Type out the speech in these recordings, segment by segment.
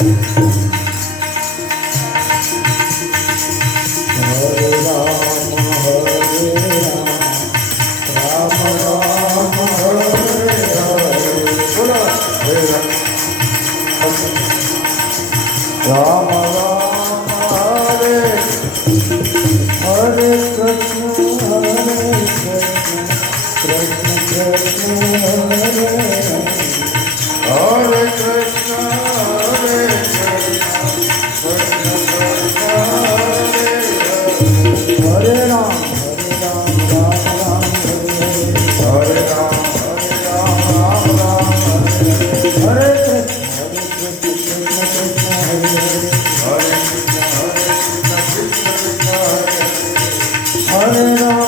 Música 雨の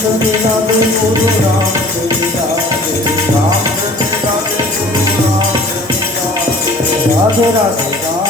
Hare Rama Guru Ram Hare Rama Rama Rama Rama Rama Rama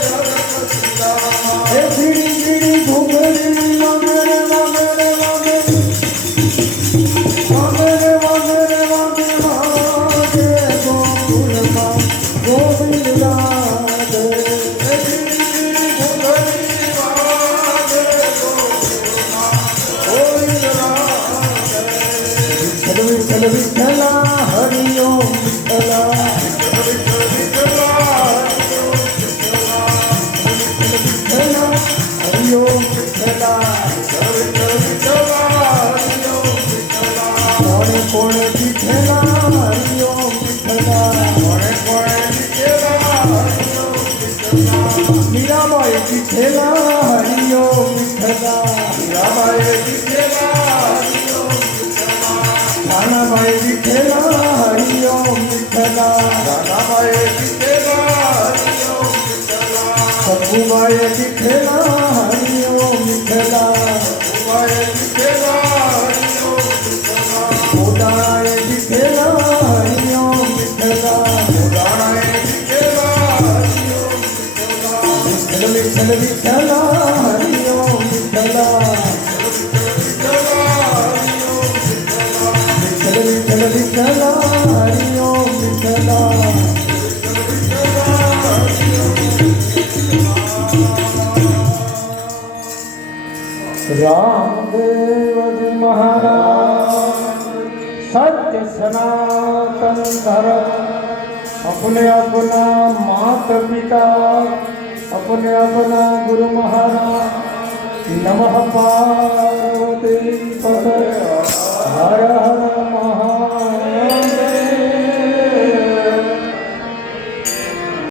É করে দিতে না করে করে দিতে না মীরাবাই দিতে না হরিও মিঠলা মীরাবাই দিতে না রানাবাই দিতে না হরিও মিঠলা রানাবাই দিতে না সবুবাই দিতে না ਰਾਮਦੇਵ ਜੀ ਮਹਾਰਾਜ, ਸੱਚ ਸਨਾਤਨ ਧਰਮ, ਆਪਣੇ ਆਪਣਾ ਮਾਤ ਪਿਤਾ, ਆਪਣੇ ਆਪਣਾ ਗੁਰੂ ਮਹਾਰਾਜ ਨਮः ਪਾਰ